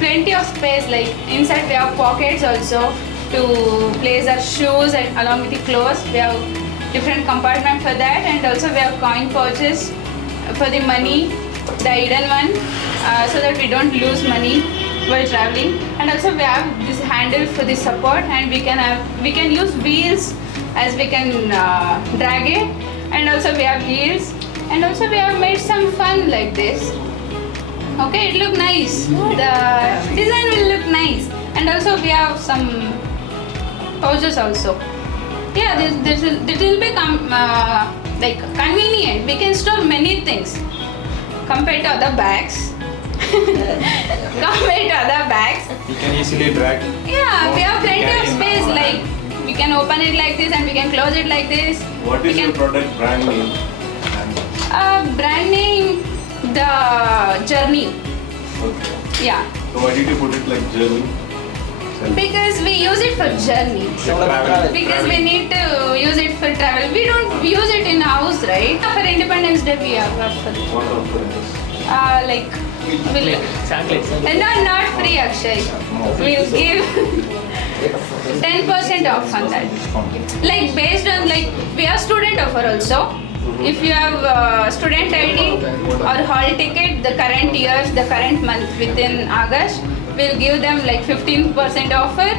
Plenty of space, like inside we have pockets also to place our shoes and along with the clothes. We have different compartment for that, and also we have coin pouches for the money, the hidden one, so that we don't lose money while traveling. And also we have this handle for the support, and we can use wheels as we can drag it, and also we have wheels, and also we have made some fun like this. Okay, it look nice. The design will look nice, and also we have some pouches also. Yeah, this will be like convenient. We can store many things compared to other bags. Compared to other bags. You can easily drag. Yeah, we have plenty of space. Like we can open it like this and we can close it like this. What is your product brand name? Brand name, the Journey. Okay. Yeah. So why did you put it like Journey? Because we use it for journey. Because we need to use it for travel. We don't use it in house, right? For Independence Day we have for it. What offer it is? Like no, not free, Akshay. We'll give 10% off on that. Like based on we have student offer also. If you have student ID or hall ticket, the current years, the current month within August, we'll give them like 15% offer,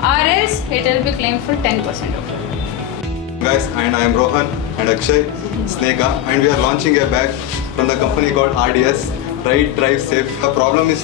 or else it will be claimed for 10% offer. Guys, and I am Rohan and Akshay, Sneka, and we are launching a bag from the company called RDS, Ride, Drive, Safe. The problem is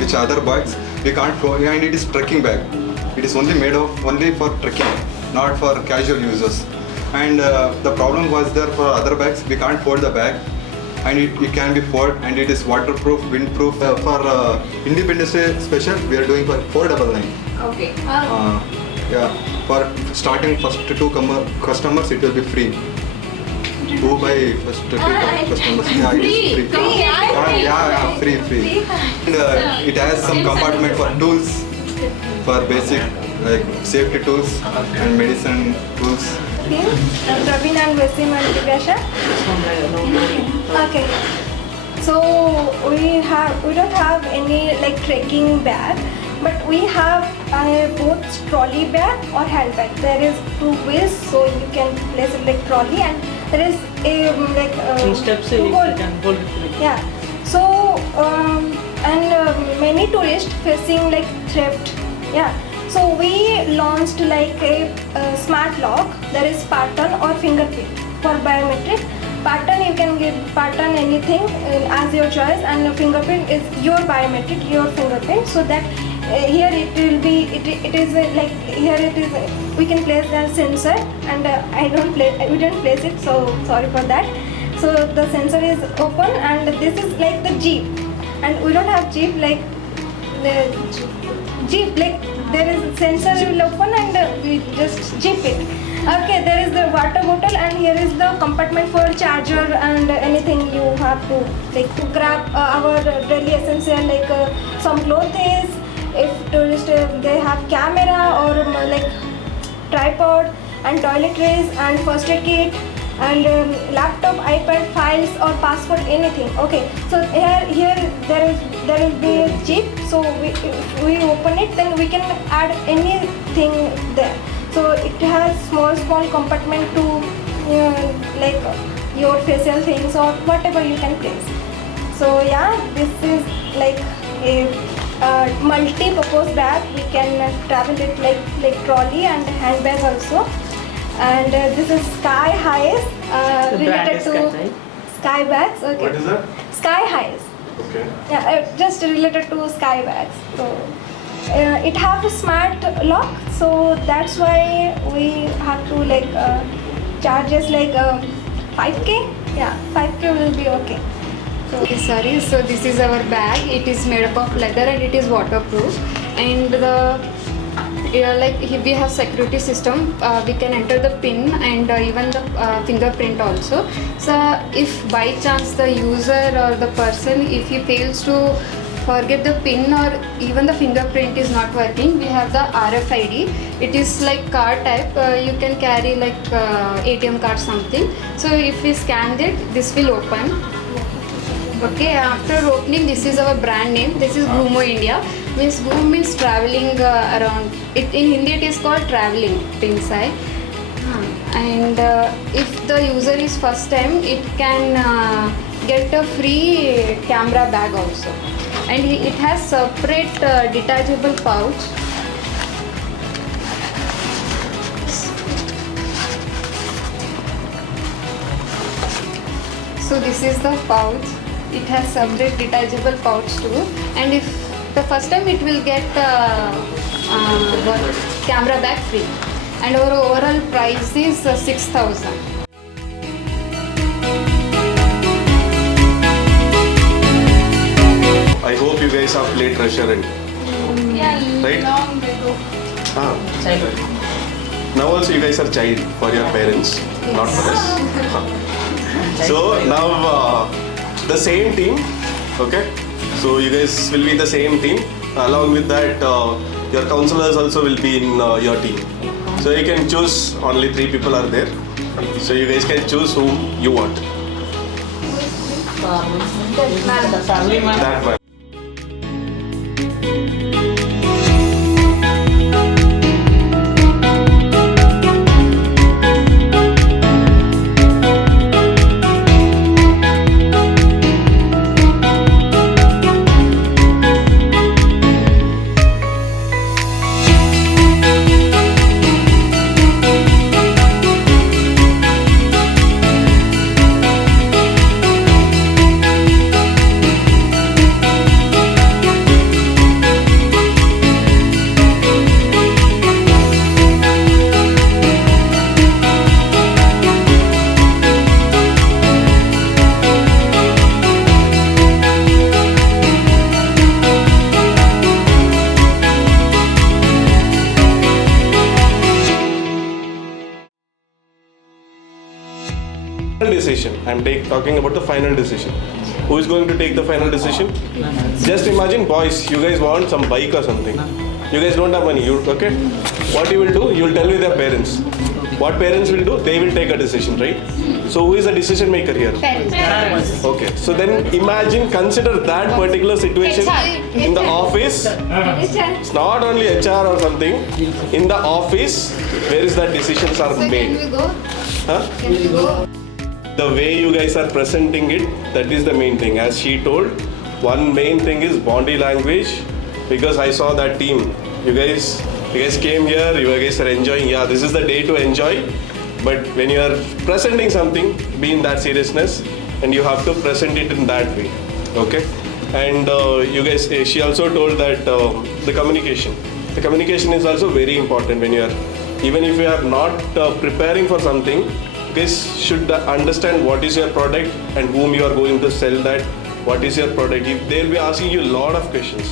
which other bags we can't throw, and it is trekking bag. It is only made of only for trekking, not for casual users. And the problem was there for other bags, we can't fold the bag, and it can be folded, and it is waterproof, windproof. For Independence Day special, we are doing for 499. Okay. Yeah, for starting first two customers, it will be free. Who buy first two customers? Yeah, it is free. Yeah, free. And it has some compartment for tools, for basic like safety tools and medicine tools. Praveen and Vasim and Divasha. Okay. So we don't have any like trekking bag, but we have both trolley bag or handbag. There is 2 wheels, so you can place it like trolley, and there is a 2 steps you can hold it. Yeah. So many tourists facing like theft. Yeah. So we launched like a smart lock. There is pattern or fingerprint for biometric. Pattern you can give pattern anything as your choice, and fingerprint is your biometric, your fingerprint. So that here it will be it is like here it is we can place the sensor, and we don't place it, so sorry for that. So the sensor is open, and this is like the Jeep, and we don't have Jeep like the Jeep like there is sensor will open and we just Jeep it. Okay, there is the water bottle and here is the compartment for charger and anything you have to like to grab our daily essential like some clothes. If tourist they have camera or like tripod and toiletries and first aid kit and laptop, iPad, files or passport, anything. Okay, so here there will be a jeep. So if we open it, then we can add anything there. So it has small compartment to like your facial things or whatever you can place. So yeah, this is like a multi-purpose bag. We can travel it like trolley and handbag also. And this is sky highs The brand related is to Sky, right? sky bags. Okay. What is that? Sky highs. Okay. Yeah, just related to sky bags. So it have a smart lock, so that's why we have to like charges like 5k. Yeah, 5k will be okay. Okay, sorry. So this is our bag. It is made up of leather and it is waterproof. And the like we have security system. We can enter the pin and even the fingerprint also. So if by chance the user or the person, if he fails to forget the pin or even the fingerprint is not working, we have the RFID. It is like card type. You can carry like ATM card something. So if we scan it, this will open. Okay, after opening, this is our brand name. This is Gumo India. Means Gum means traveling around. It in Hindi it is called traveling inside. And if the user is first time, it can get a free camera bag also. And it has separate detachable pouch. So this is the pouch. It has separate detachable pouch too. And if the first time it will get camera bag free. And our overall price is 6,000. I hope you guys have played treasure and Yeah, Right? long ago. Childhood. now also you guys are child for your parents, not for us. So now the same team, okay? So you guys will be the same team. Along with that, your counselors also will be in your team. So you can choose, only 3 people are there. So you guys can choose whom you want. The family man. That one. Decision. I'm talking about the final decision. Who is going to take the final decision? Just imagine, boys, you guys want some bike or something. You guys don't have money. Okay? What you will do? You will tell with your parents. What parents will do? They will take a decision, right? So who is the decision maker here? Parents. Okay. So then imagine, consider that particular situation in the office. It's not only HR or something. In the office, where is that decisions are So made? can we go? Huh? Can we go? The way you guys are presenting it, that is the main thing. As she told, one main thing is body language, because I saw that team. You guys came here, you guys are enjoying. Yeah, this is the day to enjoy. But when you are presenting something, be in that seriousness, and you have to present it in that way. Okay? And you guys, she also told that the communication. The communication is also very important when you are, even if you are not preparing for something. You guys should understand what is your product and whom you are going to sell that, what is your product. They'll be asking you a lot of questions.